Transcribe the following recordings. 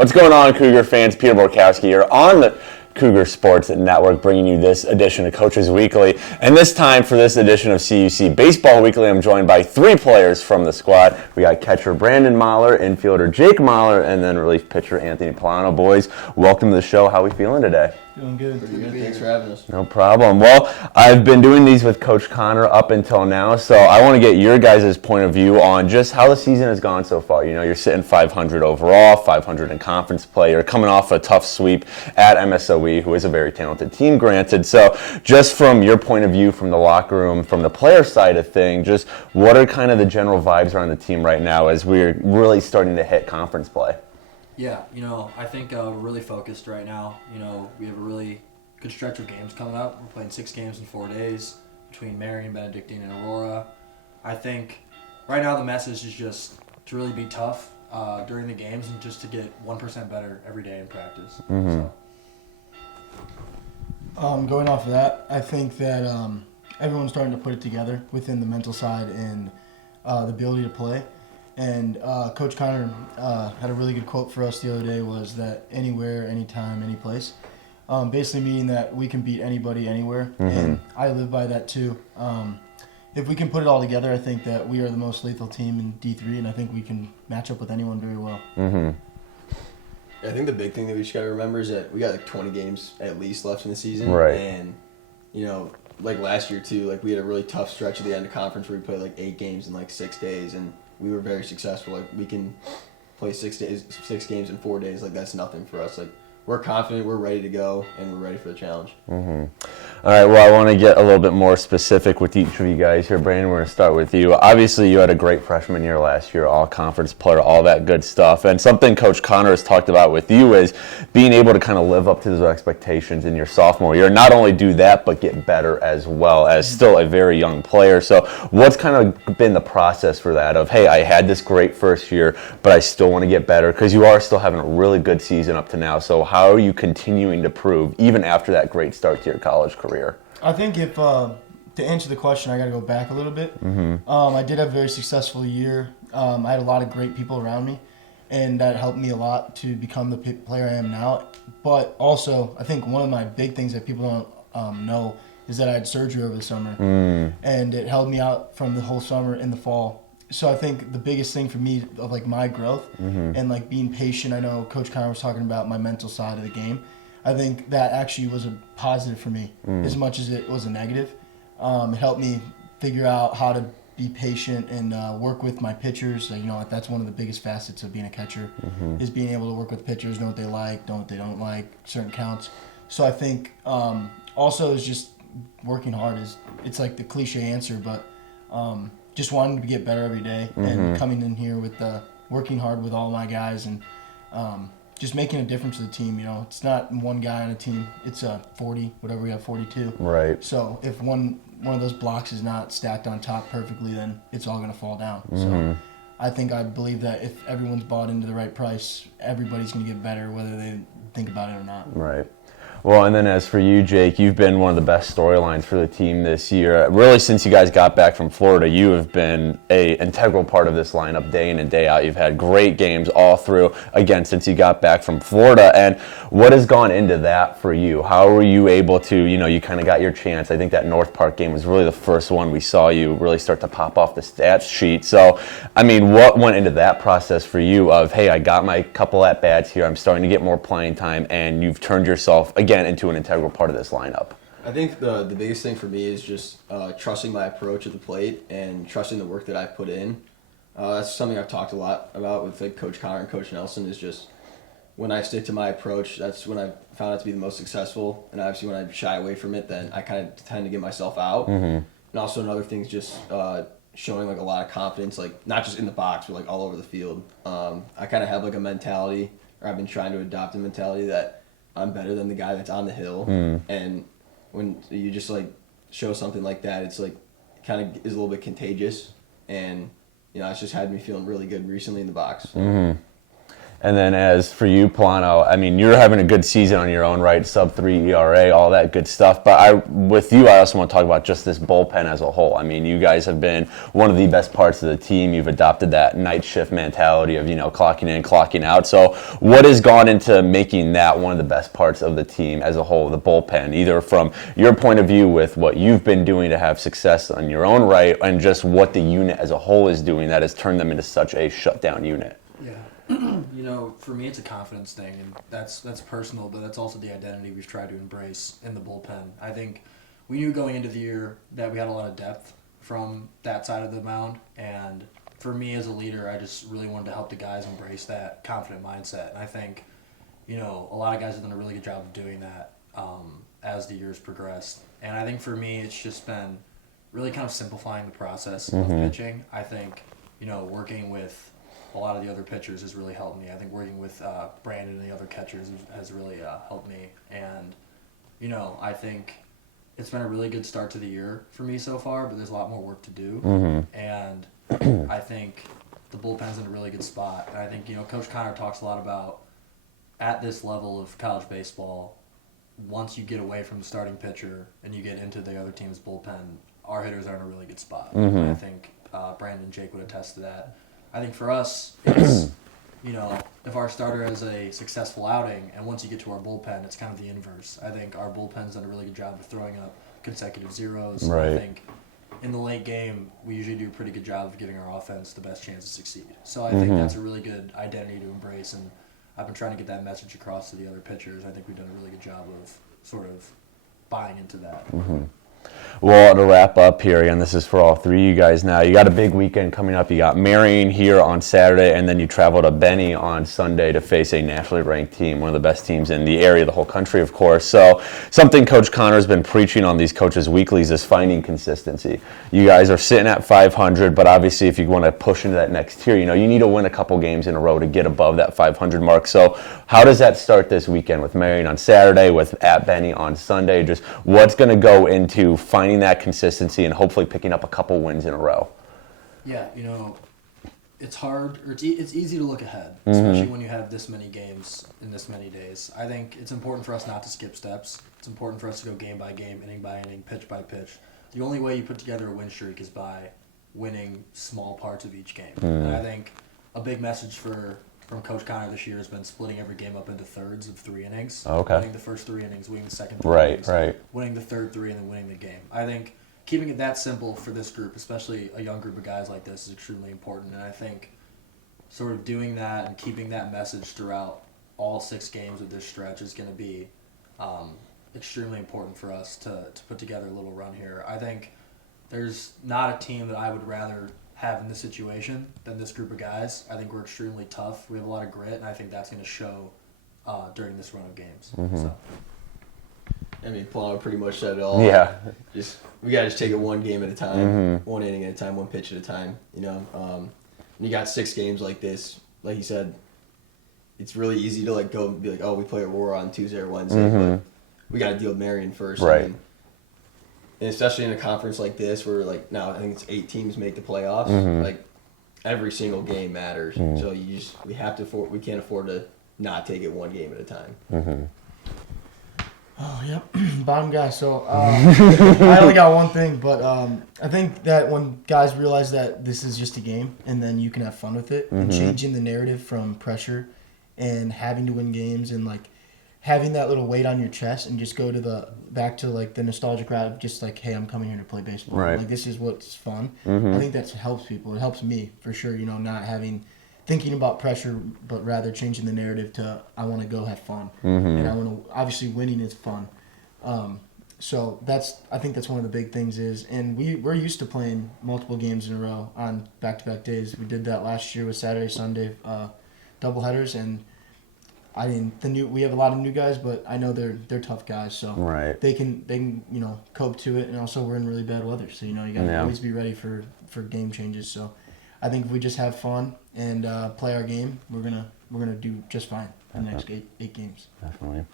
What's going on, Cougar fans? Peter Borkowski here on the Cougar Sports Network, bringing you this edition of Coaches Weekly. And this time, for this edition of CUC Baseball Weekly, I'm joined by three players from the squad. We got catcher Brandon Mahler, infielder Jake Mahler, and then relief pitcher Anthony Polano. Boys, welcome to the show. How are we feeling today? Doing good. Pretty good. Thanks for having us. No problem. Well, I've been doing these with Coach Connor up until now, so I want to get your guys' point of view on just how the season has gone so far. You know, you're sitting 500 overall, 500 in conference play. You're coming off a tough sweep at MSOE, who is a very talented team, granted. So just from your point of view, from the locker room, from the player side of things, just what are kind of the general vibes around the team right now as we're really starting to hit conference play? Yeah, I think we're really focused right now. We have a really good stretch of games coming up. We're playing 6 games in 4 days between Marion, Benedictine, and Aurora. I think right now the message is just to really be tough during the games and just to get 1% better every day in practice. Mm-hmm. Going off of that, I think that everyone's starting to put it together within the mental side and the ability to play. And Coach Connor had a really good quote for us the other day, was that anywhere, anytime, any place. Basically meaning that we can beat anybody anywhere. Mm-hmm. And I live by that too. If we can put it all together, I think that we are the most lethal team in D3, and I think we can match up with anyone very well. Mm-hmm. I think the big thing that we just got to remember is that we got like 20 games at least left in the season. Right. And, like last year too, like we had a really tough stretch at the end of conference where we played like 8 games in like 6 days, and we were very successful. Like we can play 6 games in 4 days. Like that's nothing for us. Like we're confident, we're ready to go, and we're ready for the challenge. Mm-hmm. All right, well, I want to get a little bit more specific with each of you guys here. Brandon, we're going to start with you. Obviously, you had a great freshman year last year, all-conference player, all that good stuff. And something Coach Connor has talked about with you is being able to kind of live up to those expectations in your sophomore year. Not only do that, but get better as well, as still a very young player. So what's kind of been the process for that of, hey, I had this great first year, but I still want to get better, because you are still having a really good season up to now. So how are you continuing to prove, even after that great start to your college career? I think if to answer the question, I got to go back a little bit. Mm-hmm. I did have a very successful year. I had a lot of great people around me, and that helped me a lot to become the player I am now. But also, I think one of my big things that people don't know is that I had surgery over the summer, and it held me out from the whole summer in the fall. So I think the biggest thing for me of like my growth and like being patient, I know Coach Connor was talking about my mental side of the game. I think that actually was a positive for me as much as it was a negative. It helped me figure out how to be patient and work with my pitchers. That's one of the biggest facets of being a catcher is being able to work with pitchers, know what they like, know what they don't like, certain counts. So I think also is just working hard. It's like the cliche answer, but just wanting to get better every day and coming in here with working hard with all my guys and just making a difference to the team. It's not one guy on a team. It's 40, whatever, we have 42. Right. So if one of those blocks is not stacked on top perfectly, then it's all going to fall down. So I believe that if everyone's bought into the right price, everybody's going to get better, whether they think about it or not. Right. Well, and then as for you, Jake, you've been one of the best storylines for the team this year. Really, since you guys got back from Florida, you have been an integral part of this lineup day in and day out. You've had great games all through, again, since you got back from Florida. And what has gone into that for you? How were you able to, you kind of got your chance. I think that North Park game was really the first one we saw you really start to pop off the stats sheet. So, what went into that process for you of, hey, I got my couple at-bats here, I'm starting to get more playing time, and you've turned yourself, again, into an integral part of this lineup? I think the biggest thing for me is just trusting my approach at the plate and trusting the work that I put in. That's something I've talked a lot about with like Coach Connor and Coach Nelson, is just when I stick to my approach, that's when I found it to be the most successful. And obviously when I shy away from it, then I kind of tend to get myself out. And also another thing is just showing like a lot of confidence, like not just in the box, but like all over the field. I kind of have like a mentality, or I've been trying to adopt a mentality that I'm better than the guy that's on the hill. And when you just like show something like that, it's like kind of is a little bit contagious. And it's just had me feeling really good recently in the box. And then as for you, Polano, I mean, you're having a good season on your own right, sub-3 ERA, all that good stuff. But with you, I also want to talk about just this bullpen as a whole. I mean, you guys have been one of the best parts of the team. You've adopted that night shift mentality of, clocking in, clocking out. So what has gone into making that one of the best parts of the team as a whole, the bullpen, either from your point of view with what you've been doing to have success on your own right and just what the unit as a whole is doing that has turned them into such a shutdown unit? Yeah. For me, it's a confidence thing, and that's personal, but that's also the identity we've tried to embrace in the bullpen. I think we knew going into the year that we had a lot of depth from that side of the mound, and for me as a leader, I just really wanted to help the guys embrace that confident mindset. And I think, a lot of guys have done a really good job of doing that as the years progressed. And I think for me, it's just been really kind of simplifying the process of pitching. I think, working with a lot of the other pitchers has really helped me. I think working with Brandon and the other catchers has really helped me. And, I think it's been a really good start to the year for me so far, but there's a lot more work to do. And I think the bullpen's in a really good spot. And I think, Coach Connor talks a lot about at this level of college baseball, once you get away from the starting pitcher and you get into the other team's bullpen, our hitters are in a really good spot. And I think Brandon and Jake would attest to that. I think for us, it's, if our starter has a successful outing, and once you get to our bullpen, it's kind of the inverse. I think our bullpen's done a really good job of throwing up consecutive zeros. Right. I think in the late game, we usually do a pretty good job of giving our offense the best chance to succeed. So I think that's a really good identity to embrace, and I've been trying to get that message across to the other pitchers. I think we've done a really good job of sort of buying into that. Well, to wrap up here, and this is for all three of you guys now, you got a big weekend coming up. You got Marion here on Saturday, and then you travel to Benny on Sunday to face a nationally ranked team, one of the best teams in the area, the whole country, of course. So something Coach Connor's been preaching on these Coaches' Weeklies is finding consistency. You guys are sitting at 500, but obviously if you want to push into that next tier, you need to win a couple games in a row to get above that 500 mark. So how does that start this weekend with Marion on Saturday, with at Benny on Sunday? Just what's going to go into finding that consistency and hopefully picking up a couple wins in a row? Yeah, it's hard, or it's easy to look ahead, especially when you have this many games in this many days. I think it's important for us not to skip steps. It's important for us to go game by game, inning by inning, pitch by pitch. The only way you put together a win streak is by winning small parts of each game. And I think a big message from Coach Connor this year has been splitting every game up into thirds of 3 innings. Okay. Winning the first 3 innings, winning the second 3 Right, innings, right. winning the third 3, and then winning the game. I think keeping it that simple for this group, especially a young group of guys like this, is extremely important. And I think sort of doing that and keeping that message throughout all 6 games of this stretch is going to be extremely important for us to put together a little run here. I think there's not a team that I would rather have in this situation than this group of guys. I think we're extremely tough. We have a lot of grit, and I think that's going to show during this run of games. So. I mean, Polano pretty much said it all. Yeah. We gotta just take it one game at a time, one inning at a time, one pitch at a time. And you got 6 games like this. Like he said, it's really easy to go and be like, oh, we play Aurora on Tuesday or Wednesday, but we gotta deal with Marion first. Right. And especially in a conference like this, where now I think it's 8 teams make the playoffs. Every single game matters. So we can't afford to not take it one game at a time. Oh, yep. Bottom guy. So I only got one thing, but I think that when guys realize that this is just a game and then you can have fun with it and changing the narrative from pressure and having to win games and having that little weight on your chest and just go to back to the nostalgic route of just hey, I'm coming here to play baseball. Right. This is what's fun. I think that helps people. It helps me for sure. not thinking about pressure, but rather changing the narrative to I want to go have fun, and I want to. Obviously, winning is fun. So I think that's one of the big things and we're used to playing multiple games in a row on back-to-back days. We did that last year with Saturday, Sunday doubleheaders, and we have a lot of new guys, but I know they're tough guys, so Right. they can cope to it, and also we're in really bad weather, so you got to always be ready for game changes. So I think if we just have fun and play our game, we're gonna do just fine. the next eight games. Definitely.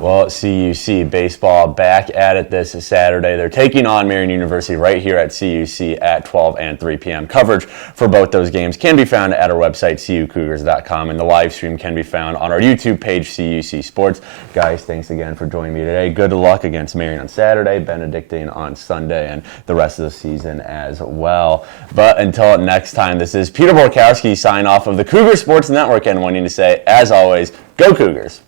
Well, CUC Baseball back at it this Saturday. They're taking on Marian University right here at CUC at 12 and 3 p.m. Coverage for both those games can be found at our website, cucougars.com, and the live stream can be found on our YouTube page, CUC Sports. Guys, thanks again for joining me today. Good luck against Marian on Saturday, Benedictine on Sunday, and the rest of the season as well. But until next time, this is Peter Borkowski sign off of the Cougar Sports Network and wanting to say, as always, go Cougars.